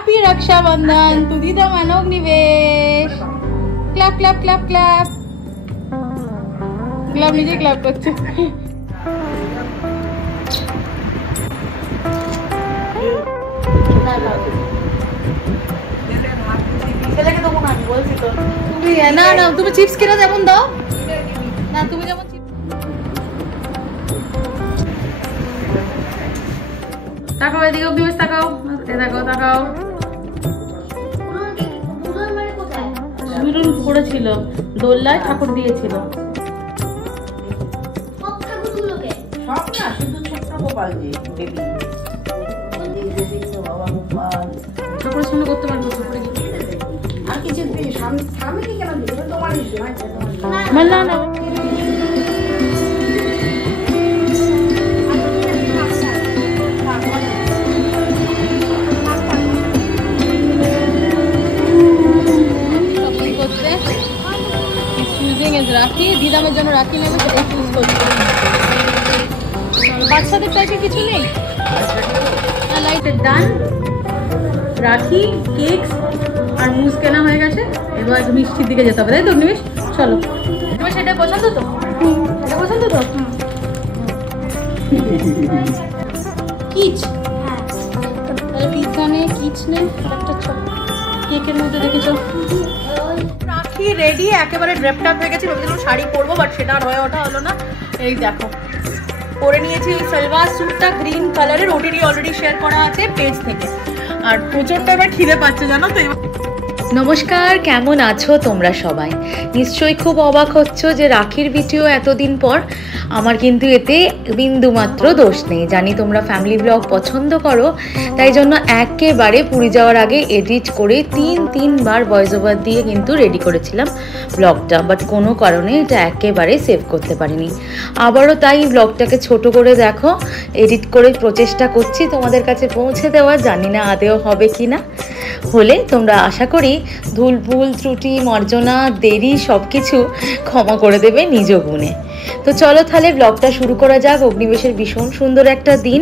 Happy Rakshabandhan तू दीदा मनोग निवेश clap clap clap clap clap नीचे क्लैप करते না না তুমি চিপস কিনে যেমন দাও না তুমি যেমন তাকাও এদিকে অগ্নিবেশ তাকাও তাকাও তাকাও সুরুন পড়েছিল দোলনায় ঠাকুর দিয়েছিল সব না শুধু ছোট্ট গোপাল যে বেবি বাবা গোপাল ঠাকুরের সামনে করতে পারবো ঠাকুরে আর কিছু সামনে কি কেন দিবে তোমার না না রাখি দিদামের জন্য রাখি নেবে সেটা চুজ করতে বাচ্চাদের টাইপে কিছু নেই লাইটের ডান রাখি কেক আর মুজ কেনা হয়ে গেছে এবার মিষ্টির দিকে যেতে হবে তাই তো নিমিষ চলো তোমার সেটা পছন্দ তো এটা পছন্দ তো কিচ তাহলে পিৎজা নে কিচ নে একটা কেকের মধ্যে দেখেছো রাখি রেডি একেবারে ড্রেপড আপ হয়ে গেছে ভেবেছিলাম শাড়ি পরবো বাট সেটা আর হয়ে ওঠা হলো না এই দেখো পরে নিয়েছি এই সালওয়ার স্যুটটা গ্রিন কালারের ওটিটি অলরেডি শেয়ার করা আছে পেজ থেকে আর প্রচুরটা এবার খিদে পাচ্ছে জানো তো নমস্কার কেমন আছো তোমরা সবাই নিশ্চয়ই খুব অবাক হচ্ছ যে রাখির ভিডিও এতদিন পর আমার কিন্তু এতে বিন্দুমাত্র দোষ নেই জানি তোমরা ফ্যামিলি ব্লগ পছন্দ করো তাই জন্য একেবারে পুরী যাওয়ার আগে এডিট করে তিনবার ভয়েস ওভার দিয়ে কিন্তু রেডি করেছিলাম ব্লগটা বাট কোনো কারণে এটা একেবারে সেভ করতে পারিনি আবারও তাই ব্লগটাকে ছোট করে দেখো এডিট করে প্রচেষ্টা করছি তোমাদের কাছে পৌঁছে দেওয়া জানি না আদেও হবে কি না হলে তোমরা আশা করি ভুল ত্রুটি মার্জনা দেরি সব কিছু ক্ষমা করে দেবে নিজ গুণে তো চলো তাহলে ব্লগটা শুরু করা যাক অগ্নিবেশের ভীষণ সুন্দর একটা দিন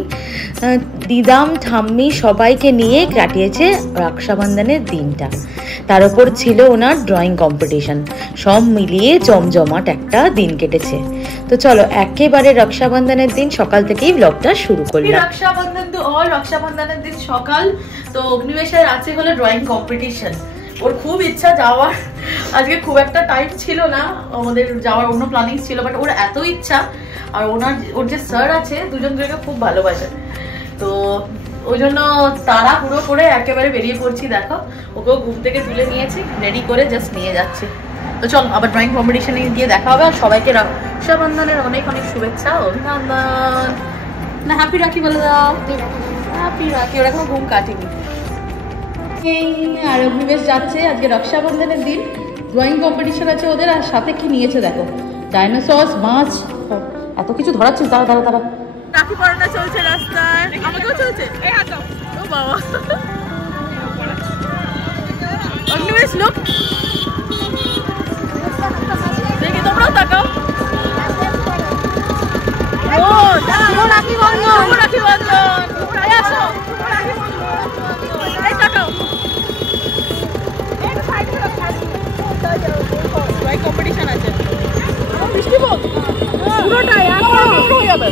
দিদাম ঠাম্মি সবাইকে নিয়ে কাটিয়েছে রক্ষাবন্ধনের দিনটা তার উপর ছিল ওনার ড্রয়িং কম্পিটিশন সব মিলিয়ে জমজমাট একটা দিন কেটেছে তো চলো একেবারে রক্ষাবন্ধনের দিন সকাল থেকেই ব্লগটা শুরু করলাম রক্ষাবন্ধনের দিন সকাল তো অগ্নিবেশের আছে হলো ড্রয়িং কম্পিটিশন ওর খুব ইচ্ছা যাওয়ার আজকে খুব একটা টাইম ছিল না আমাদের যাওয়ার অন্য প্ল্যানিং ছিল বাট ওর এত ইচ্ছা আর ওর যে স্যার আছে দুজন দুজনকে খুব ভালোবাসে তো ওই জন্য তারা পুরো করে একেবারে বেরিয়ে পড়ছি দেখো ওকেও ঘুম থেকে তুলে নিয়েছি রেডি করে জাস্ট নিয়ে যাচ্ছি তো চলো আবার ড্রয়িং কম্পিটিশনে গিয়ে দেখা হবে আর সবাইকে রক্ষাবন্ধনের অনেক অনেক শুভেচ্ছা অভিনন্দন না হ্যাপি রাখি বলে দাও হ্যাপি রাখি ওরা এখনো ঘুম কাটেনি আর অগ্নিবেশ যাচ্ছে আজকে রক্ষাবন্ধনের দিন ড্রয়িং কম্পিটিশন আছে ওদের আর সাথে কি নিয়েছে দেখো ডাইনোসর মাছ এত কিছু ধরাচ্ছিল তারা রাখি পরানো চলছে রাস্তায় আমাকেও চলছে ও বাবা অগ্নিবেশ লোক দেখি তোমরাও তাকাও ও রাখি বন্ধন আসো তাকাও কম্পিটিশন আছে বৃষ্টি বল পুরোটাই হয়ে যাবে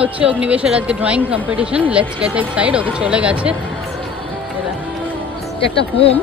হচ্ছে অগ্নিবেশের আজকে drawing competition let's get side ওদের চলে গেছে একটা হোম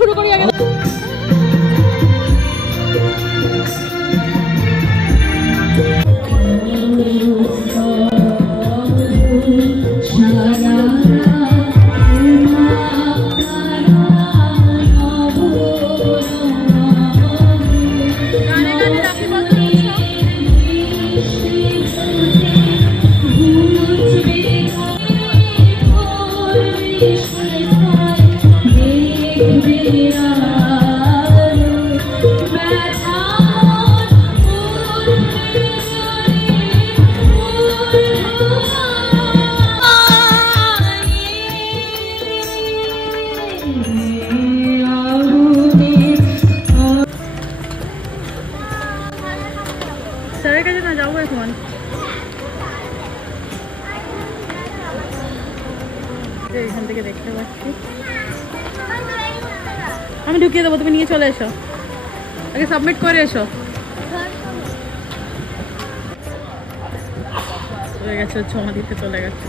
শুরু করি আগে। স্যারের কাছে না যাবো এখন। এখান থেকে দেখতে পাচ্ছি, আমি ঢুকিয়ে দেবো, তুমি নিয়ে চলে এসো, আগে সাবমিট করে এসো। চলে গেছে, জমা দিতে চলে গেছে।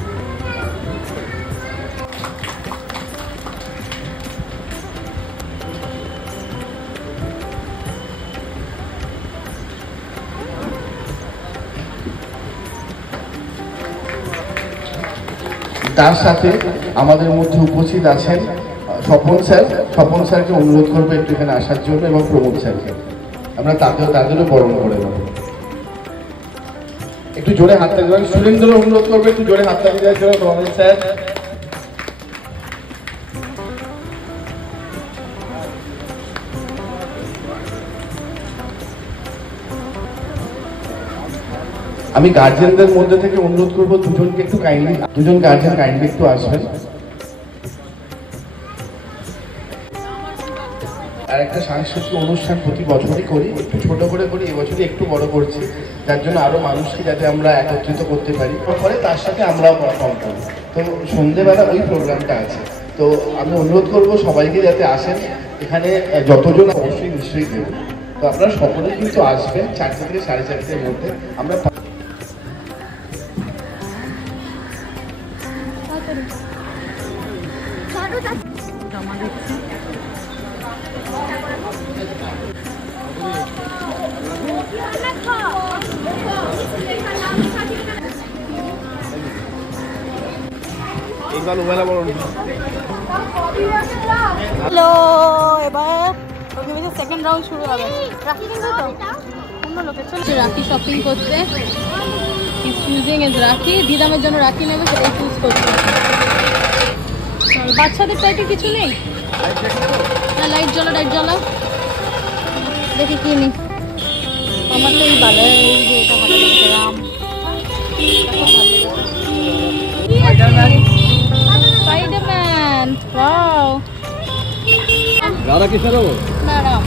তার সাথে আমাদের মধ্যে উপস্থিত আছেন স্বপন স্যার। স্বপন স্যারকে অনুরোধ করবো একটু এখানে আসার জন্য, এবং প্রমোদ স্যারকে আমরা তাদেরও বরণ করে নেব। একটু জোরে হাতটা দিবেন। সুরেন্দ্র অনুরোধ করবে একটু জোরে হাতটা দেওয়ার জন্য। প্রমোদ স্যার, আমি গার্জেনদের মধ্যে থেকে অনুরোধ করবো দুজনকে একটু কাইন্ডলি, দুজন গার্জেন কাইন্ডলি একটু আসবেন। আর একটা সাংস্কৃতিক অনুষ্ঠান প্রতি বছরই করি, একটু ছোট করে করি, এবছরই একটু বড় করছি, যার জন্য আরো মানুষকে যাতে আমরা একত্রিত করতে পারি। পরে তার সাথে আমরাও পারফর্ম করি। তো সন্ধ্যেবেলা ওই প্রোগ্রামটা আছে। তো আমি অনুরোধ করবো সবাইকে যাতে আসেন। এখানে যতজন অবশ্যই নিশ্চয়ই দেবো। তো আপনারা সকলেই কিন্তু আসবেন 4টা থেকে 4:30টার মধ্যে। আমরা জমা দিচ্ছি। হ্যালো, এবার সেকেন্ড রাউন্ড শুরু হবে। রাখি কিনবে তো অন্য লোকের চলে রাখি শপিং করতে। চুজিং ইজ রাখি। দিদামের জন্য রাখি নেবে, সেটাই চুজ করতে। বাচ্চাদের টাইপে কিছু নেই? হ্যাঁ, লাইট জ্বলা, লাইট জ্বলা। দেখি কি নি। আমার তো এই ভালো, এই যে এটা ভালো লেগেছে, রাম। Spiderman, wow. রাধা কৃষ্ণ দেবো না, রাম।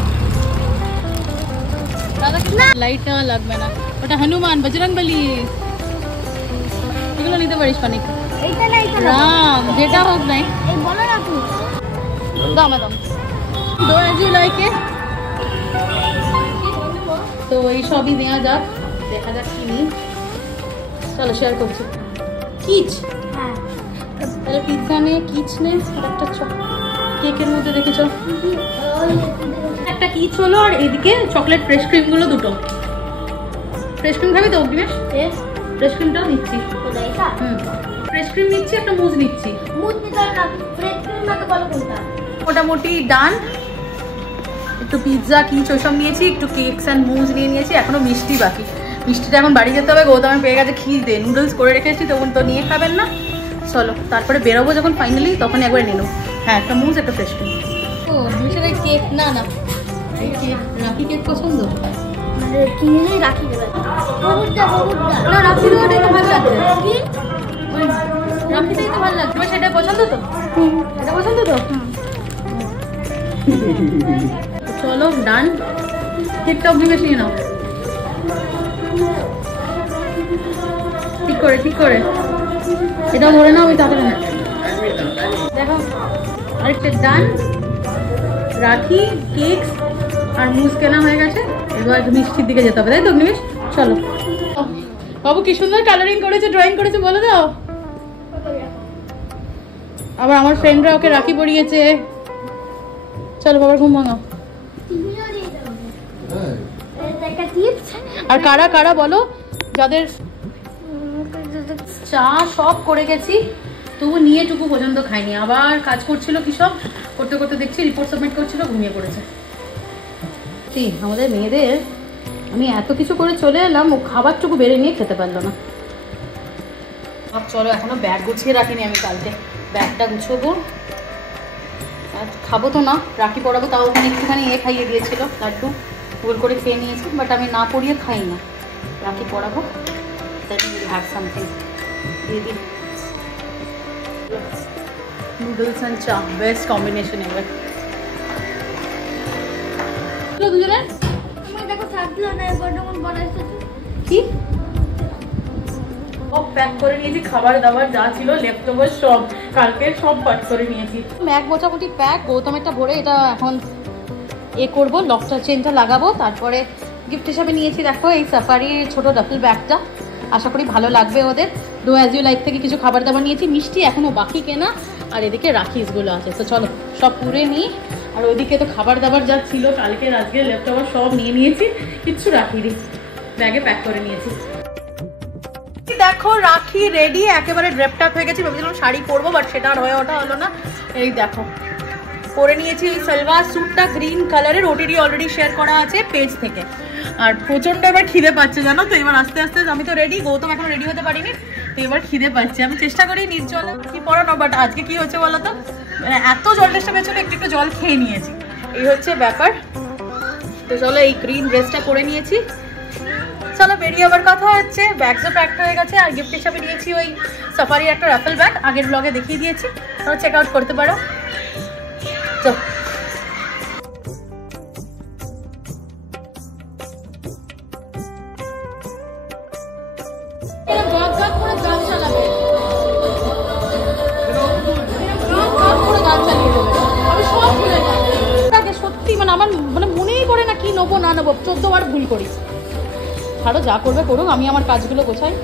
রাধা কৃষ্ণ লাইট নেওয়া লাগবে না, ওটা হনুমান, বজরংবলী, এগুলো নিতে পারিস অনেক। রাম যেটা হোক নাই, দাম দাম দো এজ ইউ লাইক ইট। তো এই সবই নেওয়া যাক, দেখা যাক কি নিই। চলো শেয়ার করছি। কিচ, তাহলে পিৎজা নে, কিচ নে, আর একটা কেকের মধ্যে দেখেছ একটা কিচ হলো, আর এদিকে চকলেট ফ্রেশ ক্রিম গুলো দুটো। ফ্রেশ ক্রিম খাবি তো অগ্নিমেশ? ফ্রেশ ক্রিমটাও নিচ্ছি। ফ্রেশ ক্রিম নিচ্ছি, একটা মুজ নিচ্ছি। মোটামুটি ডান। একটু পিৎজা কিচ ওইসব নিয়েছি, একটু কেকস অ্যান্ড মুজ নিয়ে নিয়েছি। এখনো মিষ্টি বাকি, মিষ্টিটা এখন বাড়ি যেতে হবে। গৌতমে পেয়ে গেছে খিদে, নুডলস করে রেখেছি, তখন তো নিয়ে খাবেন না। চলো তারপরে বেরোবো যখন ফাইনালি, তখন একবার নিন। হ্যাঁ, একটা মুজ, একটা ফ্রেশ ক্রিম। ও মিষ্টির কেক না না, কেক রাখি কেক পছন্দ কিনলে রাখি দেবে না, রাখি দেওয়াটাই তো ভালো লাগছে। রাখিটাই তো ভালো লাগছে। সেটা পছন্দ তো? এটা পছন্দ তো? চলো ডান। কেকটা অগ্নিবেশ নিয়ে নাও, ঠিক করে ঠিক করে। এটা ধরে নাও, আমি তাড়াতাড়ি দেখো। আরেকটা ডান। রাখি, কেক আর মুজ কেনা হয়ে গেছে। এবার মিষ্টির দিকে যেতে হবে, তাই তো অগ্নিবেশ? চলো। বাবু কি সুন্দর কালারিং করেছে, ড্রয়িং করেছে, বলে দাও। আবার আমার ফ্রেন্ডরা ওকে রাখি পরিয়েছে। চলো বাবার ঘুম ভাঙাও। আর কারা কারা বলো যাদের চা সব করে গেছি তবু নিয়েটুকু পর্যন্ত খাইনি, আবার কাজ করছিল কি সব করতে করতে দেখছি রিপোর্ট সাবমিট করছিল, ঘুমিয়ে পড়েছে। আমাদের মেয়েদের আমি এত কিছু করে চলে এলাম, ও খাবারটুকু বেড়ে নিয়ে খেতে পারলো না। চলো এখনো ব্যাগ গুছিয়ে রাখিনি, আমি কালকে ব্যাগটা গুছোবো। আর খাবো তো না, রাখি পরাবো, তাও ওখানে একটুখানি খাইয়ে দিয়েছিল, লাড্ডু গোল করে খেয়ে নিয়েছি, বাট আমি না পরিয়ে খাই না, রাখি পরাবো। হ্যাভ সামথিং দিয়ে দিই। নুডলস অ্যান্ড চা বেস্ট কম্বিনেশন এবার। দুজনে কি সব প্যাক করে নিয়েছি, খাবার দাবার যা ছিল লেফট ওভার সব কালকে সব প্যাক করে নিয়েছি। ব্যাগ মোটামুটি প্যাক, গৌতমেরটা ভরে, এটা এখন করবো, লকটা চেনটা লাগাবো, তারপরে গিফট হিসাবে নিয়েছি দেখো এই সাফারির ছোট ডাফেল ব্যাগটা, আশা করি ভালো লাগবে ওদের। ডো অ্যাজ ইউ লাইক থেকে কিছু খাবার দাবার নিয়েছি, মিষ্টি এখনো বাকি কেনা, আর এদিকে রাখিসগুলো আছে। তো চলো সব পুরে নিই। আর ওইদিকে তো খাবার দাবার যা ছিল কালকে আজকে লেফট ওভার সব নিয়ে নিয়েছি, কিচ্ছু রাখিনি, ব্যাগে প্যাক করে নিয়েছি। দেখো রাখি রেডি, একেবারে ড্রেপটাপ হয়ে গেছি, ভেবেছিলাম শাড়ি পরবো বাট সেটা আর হয়ে ওঠা হলো না। এই দেখো পরে নিয়েছি এই সালোয়ার স্যুটটা গ্রিন কালারের, ওটিডি অলরেডি শেয়ার করা আছে পেজ থেকে। আর প্রচন্ড এবার খিদে পাচ্ছে জানো তো, এবার আস্তে আস্তে আমি তো রেডি, গৌতম এখনো রেডি হতে পারিনি, তো এবার খিদে পাচ্ছে। আমি চেষ্টা করি নির্জল কি পরানো, বাট আজকে কি হচ্ছে বলো তো, এত জল টেস্টা পেয়েছিল একটু একটু জল খেয়ে নিয়েছি, এই হচ্ছে ব্যাপার। তো চলো এই গ্রিন ড্রেসটা পরে নিয়েছি, চলো বেরিয়ে আবার কথা হচ্ছে। ব্যাগসও প্যাক হয়ে গেছে, আর গিফট হিসাবে নিয়েছি ওই সাফারি একটা রাফেল ব্যাগ, আগের ব্লগে দেখিয়ে দিয়েছি, তোমরা চেক আউট করতে পারো। চল সত্যি মানে আমার মানে মনেই করে না কি নেবো না নেবো, 14 বার ভুল করি। ছাড়ো যা করবে করুক, আমি আমার কাজগুলো গোছাই।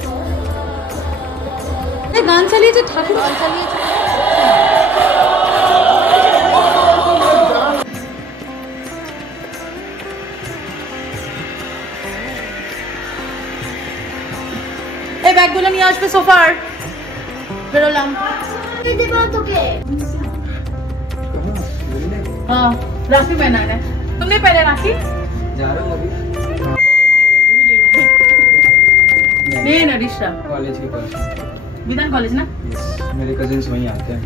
গান চালিয়েছে ঠাকুর, গান চালিয়েছে। এই ব্যাগগুলো নিয়ে আসবে সোফার। বেরোলাম। हाँ राखी पहना है, तुमने पहले राखी? जा रहा हूँ अभी। ये ना रिश्ता कॉलेज के पास, विधान कॉलेज ना? मेरे कजिन्स वहीं आते हैं।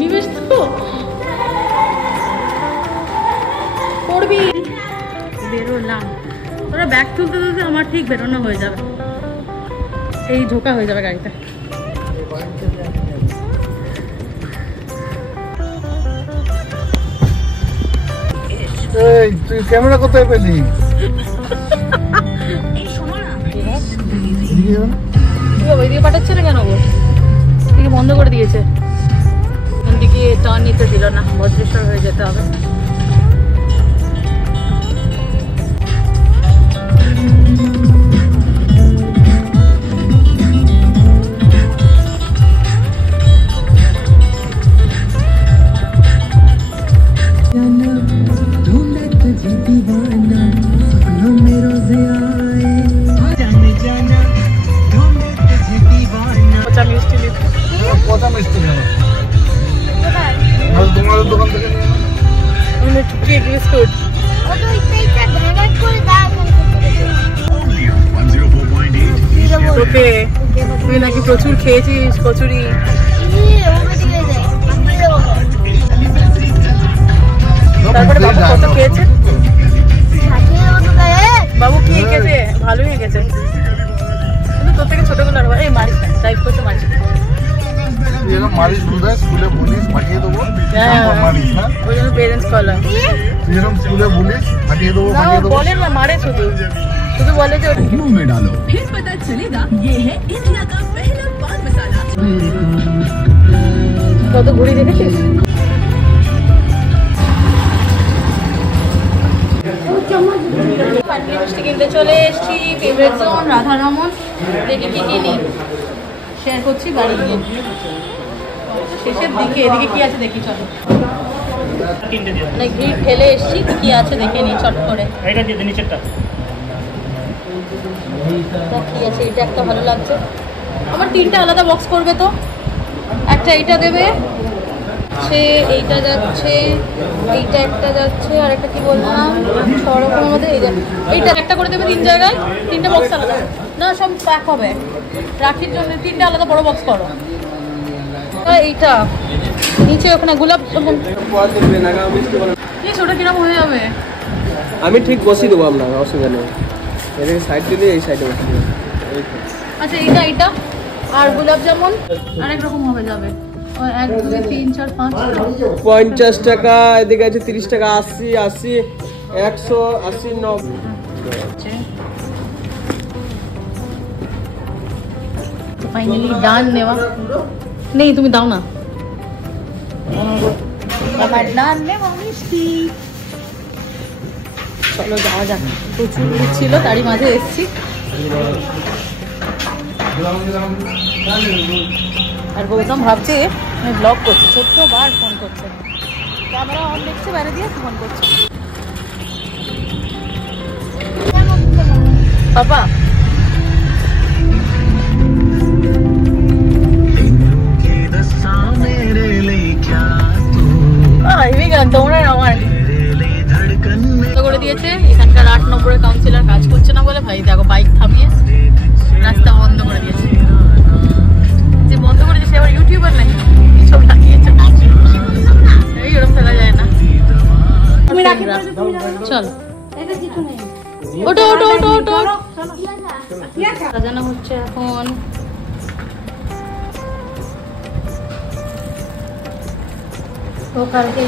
निवेश तो পড়বি। বেরোলাম, তোরা ব্যাগ তুলতে তুলতে আমার ঠিক বেরোনো হয়ে যাবে, এই ঢোকা হয়ে যাবে গাড়িতে। এই তুই ক্যামেরা কোথায় পেলি? ওইদিকে পাঠাচ্ছে না কেন, ওদিকে বন্ধ করে দিয়েছে, ওদিকে টার্ন নিতে দিল না, বজ্রেশ্বর হয়ে যেতে হবে। তোমাদের দোকান থেকে কেক বিস্কুট ওকে, তুই নাকি প্রচুর খেয়েছিস কচুরি। তারপরে বাবু কত খেয়েছে? বাবু কি খেয়েছে? ভালোই খেয়েছে, কিন্তু তোর থেকে ছোটগুলো আর এই মারিস না, টাইপ করতে মারিস না। এরকম মারিস বলবে, স্কুলে বলিস পাঠিয়ে দেবো, মারিস না, ওই জন্য পেরেন্টস কল হয়। তুই এরকম স্কুলে বলিস পাঠিয়ে দেবো, বলে না, মারে শুধু শুধু বলে যে मुंह में डालो, फिर पता चलेगा ये है इंडिया का पहला पान मसाला। কত ঘুরি দেখেছিস? মিষ্টি কিনতে চলে এসেছি, ফেভারিট জোন রাধারমন। দেখি কি কিনি, শেয়ার করছি বাড়ি গিয়ে। শেষের দিকে এদিকে কি আছে দেখি চলো। মানে গ্রিড ঠেলে এসছি, কি আছে দেখে নি চট করে। এটা দিয়ে দে নিচেরটা। কি আছে এটা একটা ভালো লাগছে আমার। 3টা আলাদা বক্স করবে তো, একটা এইটা দেবে, সে এইটা যাচ্ছে, এইটা একটা যাচ্ছে, আর একটা কি বললাম 6 রকমের মধ্যে এইটা একটা করে দেবে 3 জায়গায়, 3টে বক্স আলাদা। না সব প্যাক হবে রাখির জন্য, 3টে আলাদা বড় বক্স করো। এইটা নিচে ওখানে গোলাপ ওটা কিরকম হয়ে যাবে? আমি ঠিক বসিয়ে দেবো আপনার, অসুবিধা নেই। এদিকে সাইড দিলে এই সাইডে বসিয়ে দেবো। আচ্ছা এইটা আর গোলাপ জামুন আরেক রকম হবে যাবে। 1 2 3 4 5 50 টাকা, এদিকে আছে 30 টাকা, 80 80 180 90। ফাইনালি ডান নেওয়া নেই, তুমি দাও না আমার ডান নেওয়া মিষ্টি। চলো যাওয়া যাক, প্রচুর ভিড় ছিল তারই মাঝে এসেছি। আর গৌতম ভাবছে আমি ব্লগ করছি, ছোট্টবার ফোন করছে, ক্যামেরা অন দেখছে, বাইরে দিয়ে ফোন করছে। বাবা তোমরা আমার করে দিয়েছে। এখানকার 8 নম্বরের কাউন্সিলর কাজ করছে না বলে ভাই দেখো বাইক থামিয়ে রাস্তা বন্ধ করে দিয়েছে। যে বন্ধ করে দিয়েছে আবার ইউটিউবার নাকি সব লাগিয়েছে, এই ওরকম ফেলা যায় না। চল ওটো ওটো ওটো ওটো সাজানো হচ্ছে এখন। তো কালকে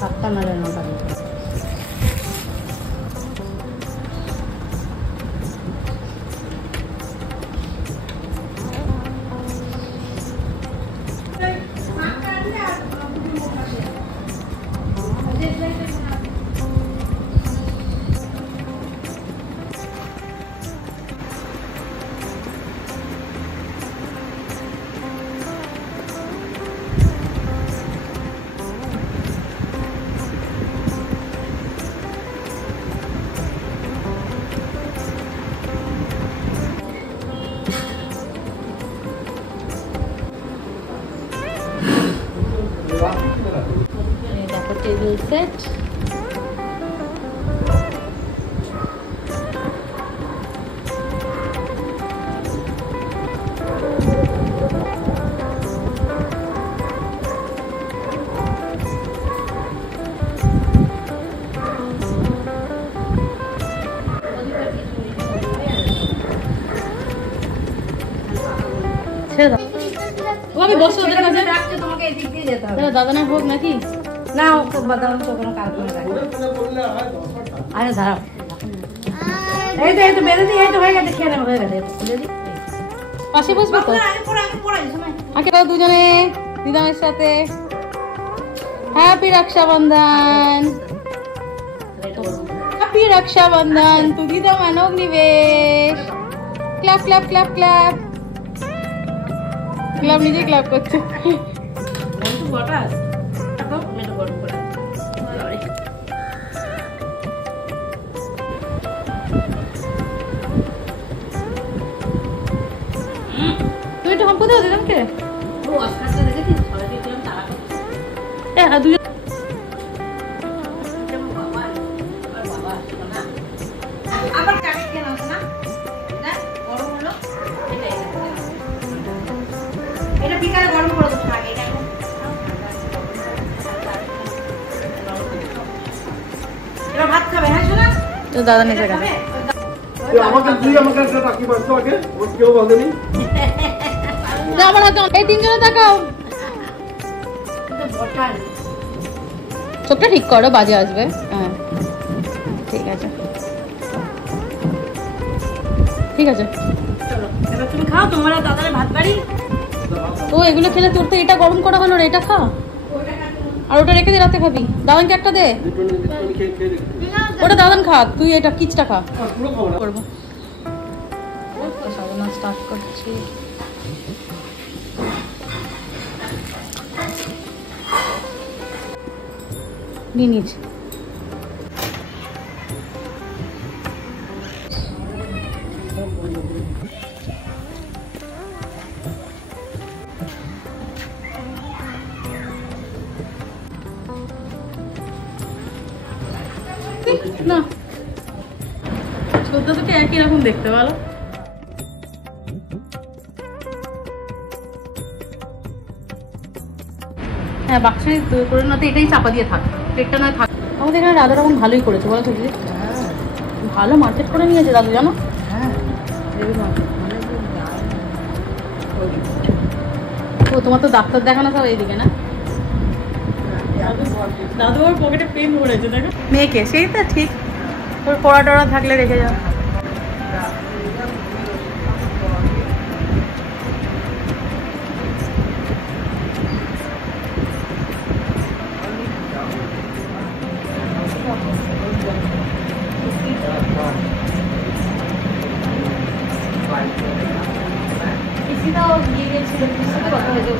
7টা না 9টা table set. আমি বসে ওদের কাছে রাখতে তোমাকে এদিক দিয়ে যেতে হবে। দাদা না হোক নাকি না হোক বাদাম তো কোনো কারখানা রাখবে। আরে দাঁড়াও এই তো বেঁধে দিই, এই তো হয়ে গেছে, খেয়ে নেবো, হয়ে গেছে, খুলে দিই। পাশে বসবে তো আগে তো দুজনে দিদামের সাথে। Happy Rakshabandhan, happy Rakshabandhan. তু দিদাম অনগ নিবেশ। Club club club club club, নিজে ক্লাব করছে। তুই একটু হাম্পু দাও দিদামকে। দাদা নিচে গেছে। এই তিনজনে তাকাও, চোখটা ঠিক করো, বাজে আসবে। হ্যাঁ ঠিক আছে ঠিক আছে, চলো তুমি খাও, তোমার দাদার ভাত বাড়ি। তো এগুলো খেলে তোর তো এটা গরম করা হলো, এটা খা, আর ওটা রেখে দে, রাতে খাবি। দাদানকে একটা দে, ওটা দাদান খা, তুই এটা কিচটা খা। করবো স্টার্ট করছি। নিয়ে নিয়েছি। না ছোট থেকে একই রকম দেখতে ভালো। হ্যাঁ বাক্সে করে না তো এটাই চাপা দিয়ে থাক, প্লেটটা নয় থাক। আমাদের এখানে দাদা রকম ভালোই করেছে বলো তো দিদি, ভালো মার্কেট করে নিয়েছে দাদু জানো। ও তোমার তো ডাক্তার দেখানো সব এইদিকে না, দাদু ওর পকেটে পেন ভরেছে দেখো মেয়েকে, সেই তো ঠিক ওর পড়া টড়া থাকলে রেখে যাও। কথা হয়েছে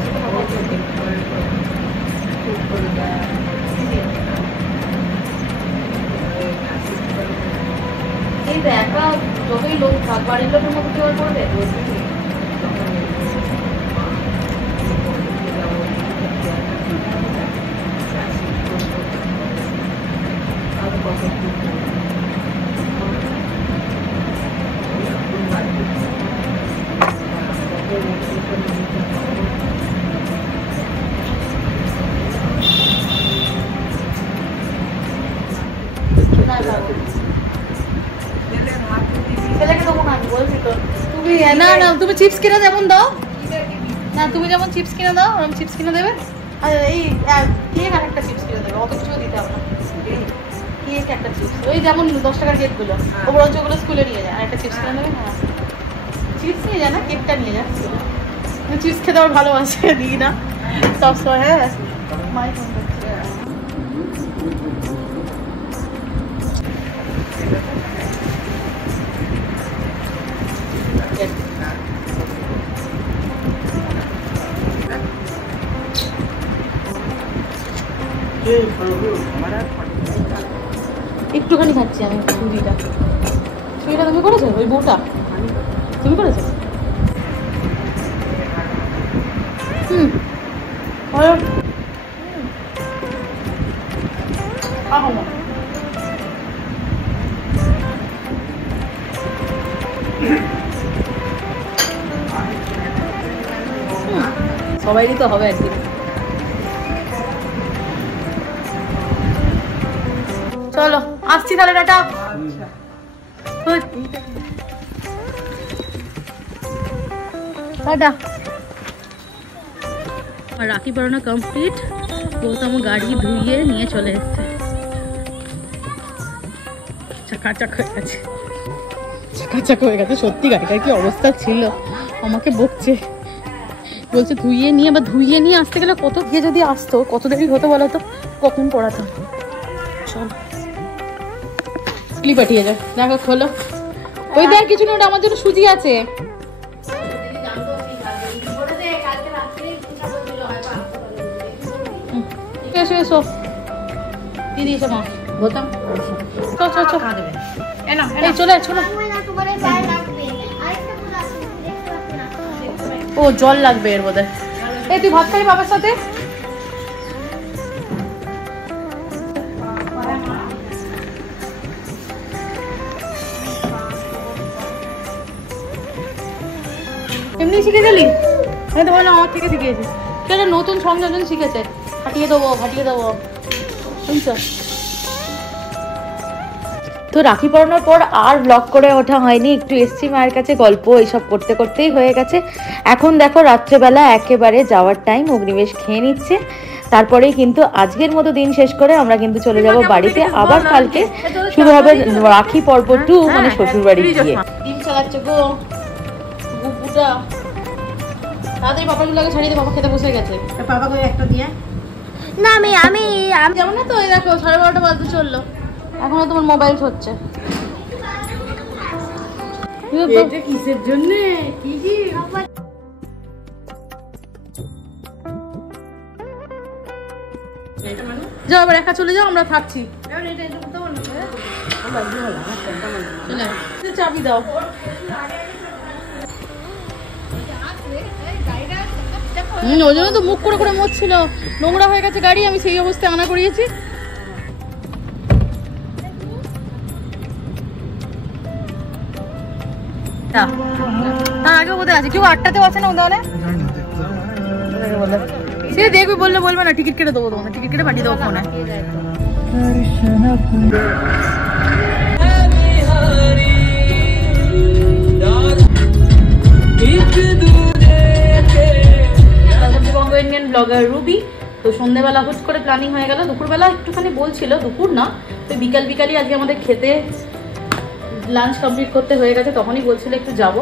এই তো একা যতই লোক থাক বাড়ির লোকের মতো কেউ করবে। না না তুমি চিপস কিনে যেমন দাও না, তুমি যেমন চিপস কিনে দাও ওরকম চিপস কিনে দেবে। আর এই কেক আর একটা চিপস কিনে দেবে, অত কিছু দিতে হবে না। কেক একটা চিপস, ওই যেমন 10 টাকার কেকগুলো ওগুলো ওগুলো স্কুলে নিয়ে যায়, আর একটা চিপস কিনে দেবে। হ্যাঁ চিপস নিয়ে যায় না, কেকটা নিয়ে যায়। চিপস খেতে আমার ভালোবাসে দিই না সবসময়। হ্যাঁ মাই একটুখানি খাচ্ছি আমি ছুরিটা। ছুরিটা তুমি করেছো? ওই বউটা তুমি করেছো? সবাইরই তো হবে একদিন। চলো আসছি তাহলে, টাটা। টাটা। আর রাখি পরানো কমপ্লিট, গৌতম গাড়ি ধুইয়ে নিয়ে চলে এসছে। চাকাচাক হয়ে গেছে, চাকাচাক হয়ে গেছে সত্যি। গাড়িটার কি অবস্থা ছিল, আমাকে বকছে, বলছে ধুইয়ে নিয়ে, আবার ধুইয়ে নিয়ে আসতে গেলে কত গিয়ে যদি আসতো কত দেরি হতো বলো তো, কখন পড়াতাম। চল ক্লিপ পাঠিয়ে যাও, দেখো খোলো। ওই দেখ কিছু না, ওটা আমার জন্য সুজি আছে। এসো এসো দিদি, এসো মা হতাম। চলে চলো। ও জল লাগবে এর বোধহয়। এই তুই ভাত খাবি বাবার সাথে? এমনি শিখে গেলি? আমি তো বললাম আমার থেকে শিখেছি। কেন নতুন সংযোজন শিখেছে, ফাটিয়ে দেবো ফাটিয়ে দেবো। তো রাখি পরানোর পর আর ব্লগ করে ওঠা হয়নি, একটু এসছি মায়ের কাছে, গল্প এইসব করতে করতেই হয়ে গেছে। এখন দেখো রাত্রেবেলা একেবারে যাওয়ার টাইম, অগ্নিবেশ খেয়ে নিচ্ছে। তারপরেই কিন্তু আজকের মতো দিন শেষ করে আমরা কিন্তু চলে যাব বাড়িতে। আবার কালকে শুরু হবে রাখি পর্ব 2, মানে শ্বশুর বাড়ি গিয়ে। ডিম চালাচ্ছে গো গুপুটা। তাড়াতাড়ি পাপাগুলোকে ছাড়িয়ে দিয়ে, বাবা খেতে বসে গেছে। পাপাকে একটা দিয়ে না, আমি যেমন না তো। এই দেখো 12:30 বাজতে চললো, এখনো তোমার মোবাইল হচ্ছে। এটা কিসের জন্য? কি কি যাও, এবার একা চলে যাও, আমরা থাকছি। চাবি দাও। ওই জন্য তো মুখ করে করে মরছিল, নোংরা হয়ে গেছে গাড়ি, আমি সেই অবস্থায় আনা করিয়েছি। হ্যাঁ আগে বোধহয় আছে, কেউ 8টাতেও আছে না ওদের? সে দেখবি, বললে বলবে না, টিকিট কেটে দেবো তোমাদের, টিকিট কেটে পাঠিয়ে দেবো ফোনে। Indian blogger Ruby. তো সন্ধ্যেবেলা হুট করে প্ল্যানিং হয়ে গেল, দুপুরবেলা একটুখানি বলছিল, দুপুর না তো বিকালই আজকে আমাদের খেতে লাঞ্চ কমপ্লিট করতে হয়ে গেছে, তখনই বলছিল একটু যাবো,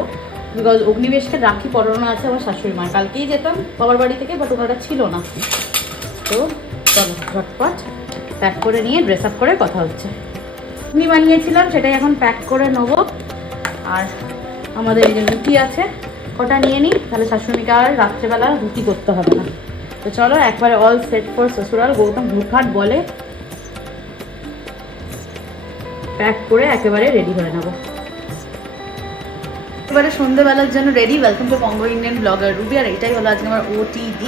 বিকজ অগ্নিবেশকে রাখি পড়ানো আছে আমার শাশুড়ি মার, কালকেই যেতাম বাবার বাড়ি থেকে, বাট ওনারা ছিল না। তো চলো ঝটপট প্যাক করে নিয়ে ড্রেস আপ করে কথা হচ্ছে। আমি বানিয়েছিলাম সেটাই এখন প্যাক করে নেবো। আর আমাদের এই যে রুটি আছে, কটা নিয়ে নিই, তাহলে শাশুড়িকে আর রাত্রেবেলা রুটি করতে হবে না। তো চলো একবারে অল সেট ফর শ্বশুরাল। গৌতম ভুটঘাট বলে প্যাক করে একেবারে রেডি হয়ে নেবো। এবারে সন্ধ্যেবেলার জন্য ready. Welcome to Pong Indian blogger Ruby. আর এটাই হলো আজকে আমার OTD।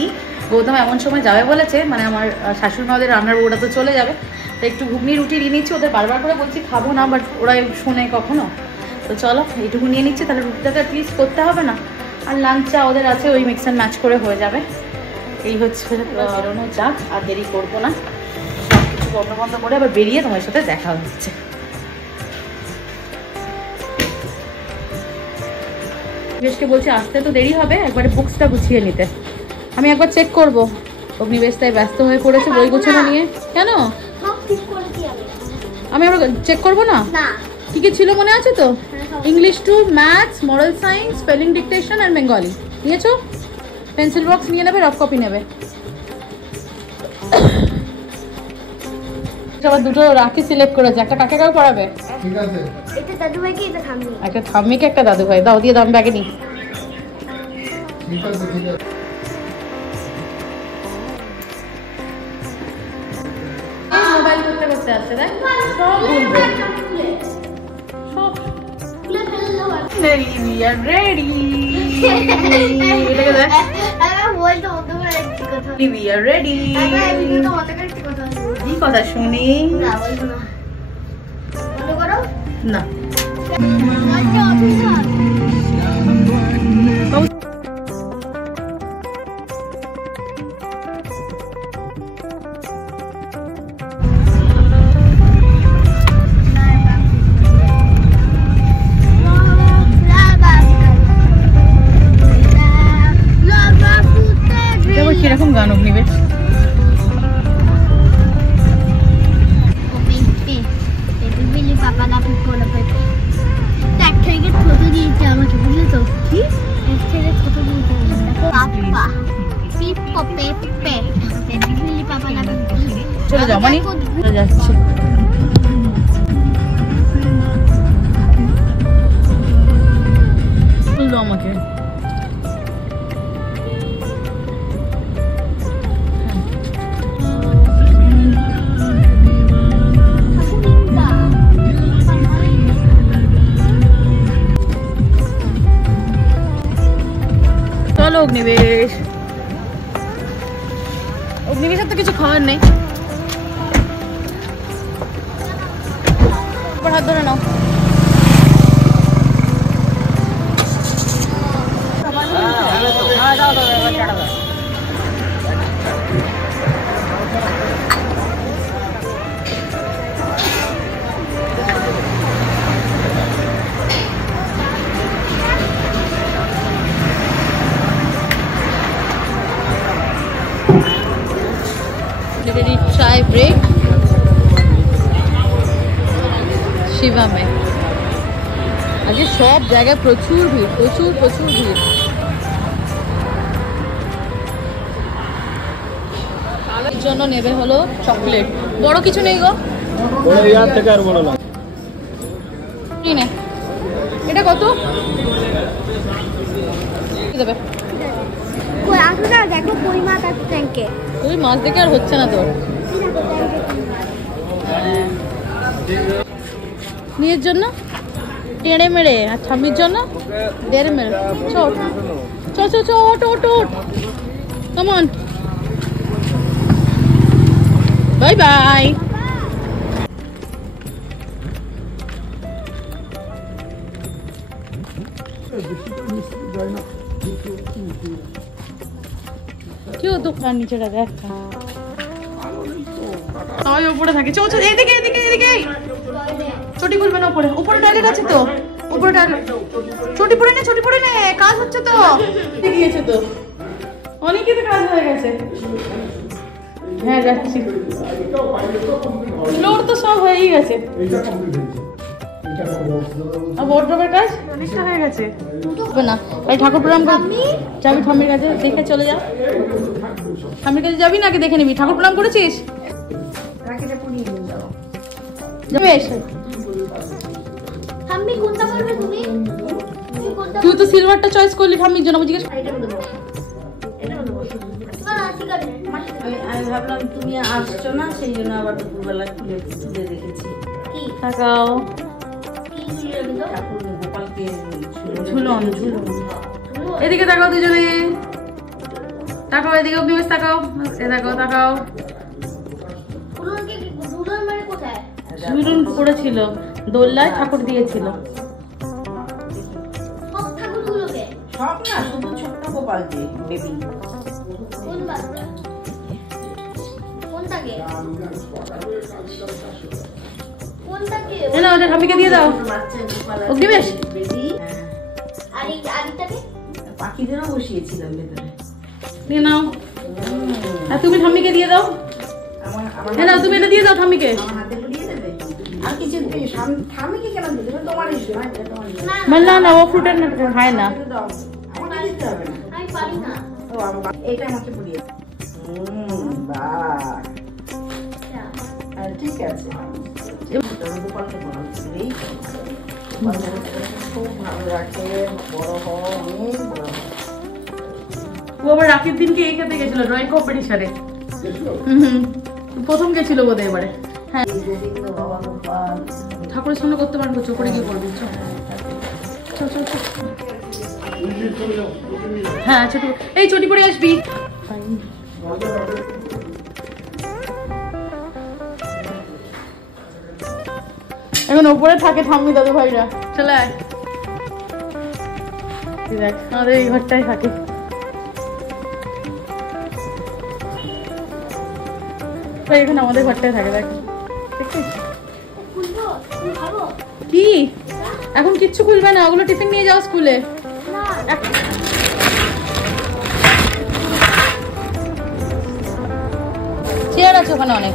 গৌতম এমন সময় যাবে বলেছে, মানে আমার শাশুড়ি মাদের রান্নার ওটা তো চলে যাবে, তো একটু ঘুগনি রুটি নিয়ে নিচ্ছি। ওদের বারবার করে বলছি খাবো না, বাট ওরা শোনে কখনো। তো চলো এইটুকু নিয়ে নিচ্ছি, তাহলে রুটিটাকে অ্যাটলিস্ট করতে হবে না। আর লাঞ্চটা ওদের আছে, ওই মিক্স অ্যান্ড ম্যাচ করে হয়ে যাবে। এই হচ্ছে বেরোনো যাক, আর দেরি করবো না, কিছু বন্ধ করে আবার বেরিয়ে তোমার সাথে দেখা হচ্ছে। অগ্নিবেশকে বলছি আসতে তো দেরি হবে, একবারে বুকসটা গুছিয়ে নিতে। আমি একবার চেক করবো, অগ্নিবেশ তাই ব্যস্ত হয়ে পড়েছে বই গোছানো নিয়ে। কেন আমি আবার চেক করবো না? কি কি ছিল মনে আছে তো? English 2, maths, moral science, spelling dictation আর বেঙ্গলি নিয়েছো? পেন্সিল বক্স নিয়ে নেবে, রফ কপি নেবে। আবার দুটো রাখি সিলেক্ট করেছে, একটা কাকে কাউ পড়াবে? ঠিক আছে, এটা দাদু ভাইকে, এটা ঠাম্মি। একটা ঠাম্মিকে, একটা দাদু ভাই। দাও দিয়ে দাম ব্যাগে নি। ঠিক আছে, ঠিক আছে। মোবাইল করতে করতে আসছে, দেখ সব ভুলবে, সব খুলে ফেললো। রেডি। এটাকে দেখ, আমি বলতে অত করে একটি কথা। we are ready। আমি ভিডিওতে অত করে একটি কথা বলবো। কি কথা শুনি? না বলবো না। বন্ধ করো। না আচ্ছা অফিসার। কিরকম গান অগ্নিবেশ? চলে যাও মানে চলে যাচ্ছে। বললো আমাকে চলো অগ্নিবেশ। অগ্নিবেশের তো কিছু খাওয়ার নেই, হাত ধরে নাও। चाय ब्रेक शिवा में। आज सब जगह प्रचुर भीड़, प्रचुर भीड़। জন্য নেবে হলো চকলেট। বড় কিছু নেই গো, বড় ইয়ার থেকে আর বড় না। কি নে এটা কত দেবে? কই আসো না, দেখো কই মাছ আছে ট্যাঙ্কে। তুই মাছ দেখে আর হচ্ছে না তোর। নিজের জন্য টেড়ে মেরে আর ঠাম্মির জন্য দেড়ে মেরে। ছোট ছোট ছোট ছোট কামন বাই বাই। কেউ দোকান নিচেটা দেখ সবাই উপরে থাকে। চো চো এদিকে এদিকে এদিকে চটি খুলবে না উপরে। উপরে টয়লেট আছে তো, উপরে টয়লেট। চটি পরে নে কাজ হচ্ছে তো। গিয়েছে তো অনেকই তো কাজ হয়ে গেছে। হ্যাঁ যাচ্ছি, ফ্লোর তো সব হয়েই গেছে। ওয়ার্ডরোবের কাজ অনেকটা হয়ে গেছে না ভাই। ঠাকুর প্রণাম যাবি ঠাম্মির কাছে, দেখে চলে যা। ঠাম্মির কাছে যাবি নাকি দেখে নিবি? ঠাকুর প্রণাম করেছিস? ঠাম্মি কোনটা করবে তুমি? তুই তো সিলভারটা চয়েস করলি ঠাম্মির জন্য। জিজ্ঞেস আমি ভাবলাম তুমি আসছো না, সেই জন্য আবার দুপুরবেলা খুলে খুলে দেখেছি। তাকাও ঠাকুর গোপালকে ঝুলন ঝুলন। এদিকে তাকাও দুজনে, তাকাও এদিকে। অগ্নিবেশ তাকাও, এ তাকাও তাকাও। ঝুলন পড়েছিল দোল্লায়, ঠাকুর দিয়েছিল। সব না, শুধু ছোট্ট গোপাল যে বেবি। না ওটা ঠাম্মিকে দিয়ে দাও। অগ্নিবেশ পাখিদেরও বসিয়েছিলাম ভেতরে। দিয়ে নাও। আর তুমি ঠাম্মিকে দিয়ে দাও। হ্যাঁ না তুমি এটা দিয়ে দাও ঠাম্মিকে। হাতে পরিয়ে দেবে আর কিছু ঠামিকে কেন দিতে হবে? তোমার ইস্যু না, এটা তোমার ইস্যু। না না ও ফ্রুটের খায় না। দাও, আমাকে দিতে হবে না। আমি পারি না। ও এটা আমাকে পরিয়ে বাহ, ঠিক আছে। গোপালকে বলাই খুব ভালো রাখে, বড় হওয়া অনেক বড়। ও আবার রাখির দিনকে এই খেতে গেছিল ড্রয়িং কম্পিটিশনে। প্রথম গেছিল বোধ হয় এবারে। হ্যাঁ ঠাকুরের সামনে করতে পারবো, চোখে গিয়ে করবো। হ্যাঁ ছোট এই চটি পরে আসবি। এখন ওপরে থাকে ঠাম্মি দাদু ভাইরা। চলে আয়, দেখ আমাদের এই ঘরটাই থাকে। এখানে আমাদের ঘরটাই থাকে। দেখ কি এখন কিচ্ছু খুলবে না, ওগুলো টিফিন নিয়ে যাও স্কুলে। চেয়ার আছে ওখানে অনেক।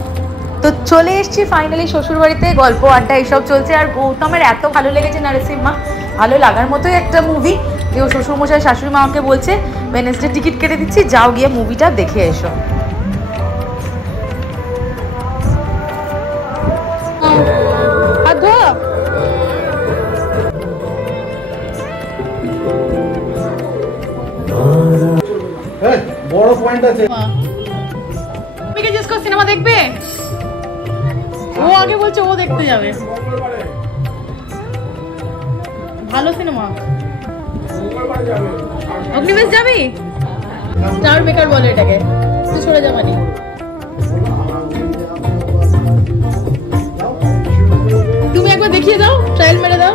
তো চলে এসেছি ফাইনালি শ্বশুরবাড়িতে। গল্প আড্ডা এইসব চলছে। আর গৌতমের এত ভালো লেগেছে নরসিংহা, ভালো লাগার মতোই একটা মুভি যে ও শ্বশুরমশাই শাশুড়ি মা আমাকে বলছে ওয়েডনেসডে টিকিট কেটে দিচ্ছি, যাও গিয়ে মুভিটা দেখে এসো। বড় পয়েন্ট আছে। তুমি কি জিজ্ঞেস সিনেমা দেখবে? ও আগে বলছে ও দেখতে যাবে। ভালো সিনেমা। অগ্নিবেশ যাবি? স্টার মেকার বলে এটাকে। তুই সরে যাবানি। তুমি একবার দেখিয়ে দাও, ট্রায়াল মেরে দাও।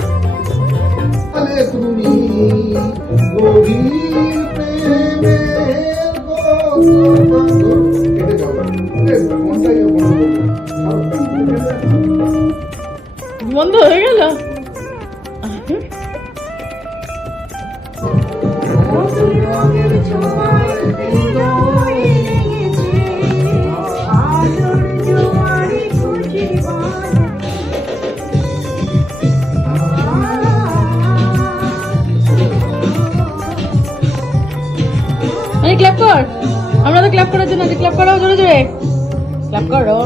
বন্ধ হয়ে গেল। ক্ল্যাপ কর, আমরা তো ক্ল্যাপ করার জন্য। ক্ল্যাপ করো জোরে জোরে, ক্ল্যাপ করো।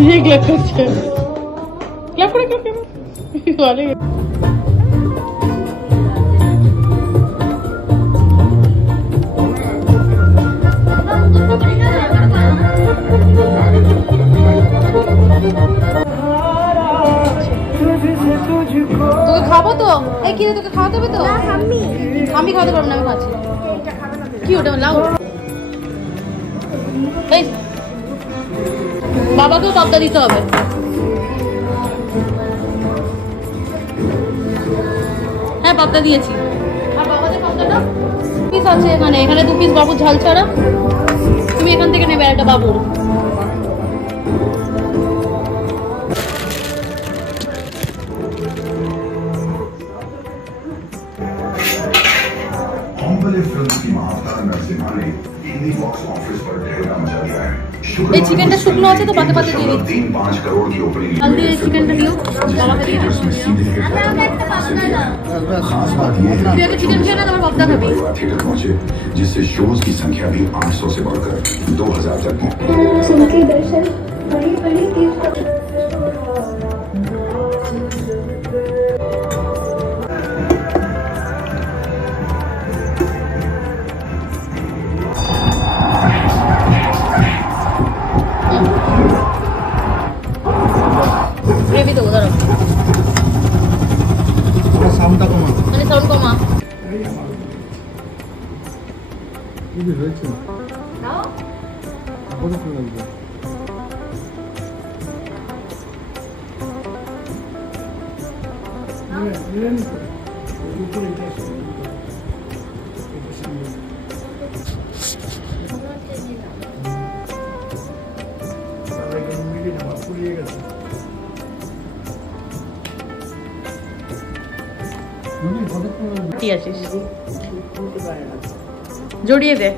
নিজে ক্লাপ করছে, ক্লাপ করে ক্লাপ করে। তোকে খাবো তো, এই কি রে তোকে খাওয়াতে হবে তো? আমি খাওয়াতে পারবো না, আমি খাচ্ছি। কি ওটা লাউ? এই বাবাকেও পাবদা দিতে হবে। হ্যাঁ পাবদা দিয়েছি। আর বাবাদের পাবদাটা পিস আছে এখানে, এখানে 2 পিস বাবুর ঝাল ছাড়া। তুমি এখান থেকে নেবে একটা বাবুর। এই চিকেনটা শুকনো আছে তো, পাতে পাতে দিয়ে দিচ্ছি। কাল দিয়ে চিকেনটা নিও, বাবাকে দিয়ে দিচ্ছি। তুই একটা চিকেন খেয়ে না, তোমার পাবদা খাবি। जिससे शोज की संख्या भी 800 से बढ़कर 2000 तक है। उनके दर्शन बड़ी बड़ी तीर्थ গ্রেভি দেবো, দাঁড়াও। সাউন্ডটা কমা। মানে সাউন্ড কমা। জড়িয়ে দে,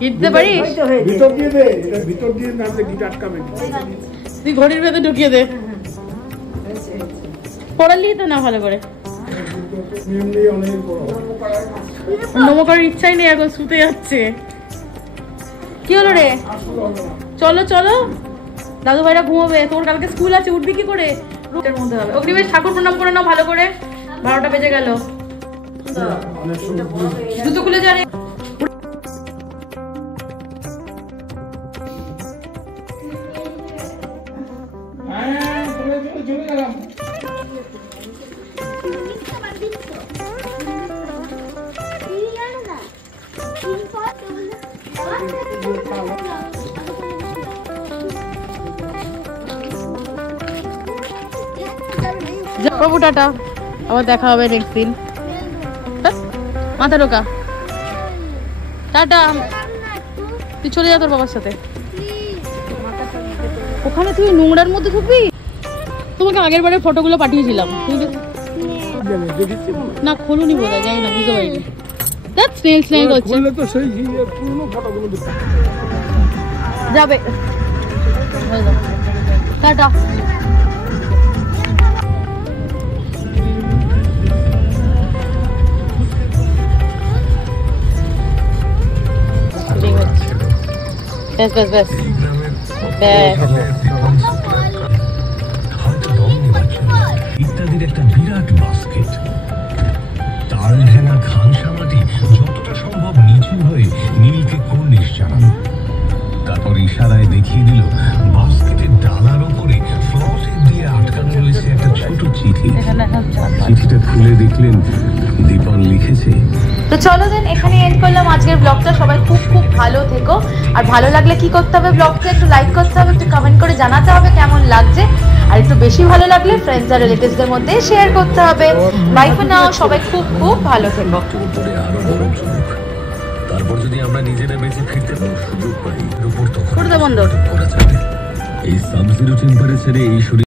গিট দিতে পারিস? ভিতর দিয়ে দে, এটা ভিতর দিয়ে না দিলে গিট আটকাবে। তুই ঘড়ির ভেতর ঢুকিয়ে দে। পড়ালি তো না ভালো করে। নমো করার ইচ্ছাই নেই এখন, শুতে যাচ্ছে। কি হলো রে? চলো চলো, দাদু ভাইরা ঘুমাবে, তোর কালকে স্কুল আছে, উঠবি কি করে? রুটের মধ্যে হবে। অগ্নিবেশ ঠাকুর প্রণাম করে নাও ভালো করে, 12টা বেজে গেল। জুতো খুলে যা রে। প্রভু টাটা, আবার দেখা হবে নেক্সট দিন। মাথা ঢোকা, টাটা। তুই চলে যা তোর বাবার সাথে। ওখানে তুই নোংরার মধ্যে ঢুকবি? তোমাকে আগের বারে ফটোগুলো পাঠিয়েছিলাম, না খোলুনি বোধ হয়, জানি না, বুঝতে পারিনি। দেখ স্নেল স্নেল হচ্ছে, যাবে। টাটা। বেশ বেশ বেশ ইত্যাদির একটা বিরাট বাস্কেট, তার ঢেনা খানসামাটি যতটা সম্ভব নিচু হয়ে নীলকে কর্নিশ জানানো। তারপর ইশারায় দেখিয়ে দিল বাস্কেটের ডালার ওপরে ফ্লসের দিয়ে আটকানো রয়েছে একটা ছোট চিঠি। চিঠিটা খুলে দেখলেন দীপন লিখেছে, তো চলো দেন এখানে এন্ড করলাম আজকের ব্লগটা। সবাই খুব খুব ভালো থেকো, আর ভালো লাগলে কি করতে হবে, ব্লগটা একটু লাইক করতে হবে, একটু কমেন্ট করে জানাতে হবে কেমন লাগছে, আর একটু বেশি ভালো লাগলে ফ্রেন্ডস আর রিলেটিভসদের মধ্যে শেয়ার করতে হবে। বাই ফর নাও, সবাই খুব খুব ভালো থেকো। তারপর যদি আমরা নিজেরা বেঁচে ফিরতে পারো সুযোগ পাই, উপর তখন বন্ধ করা যাবে। এই সাব জিরো টেম্পারেচারে এই শরীর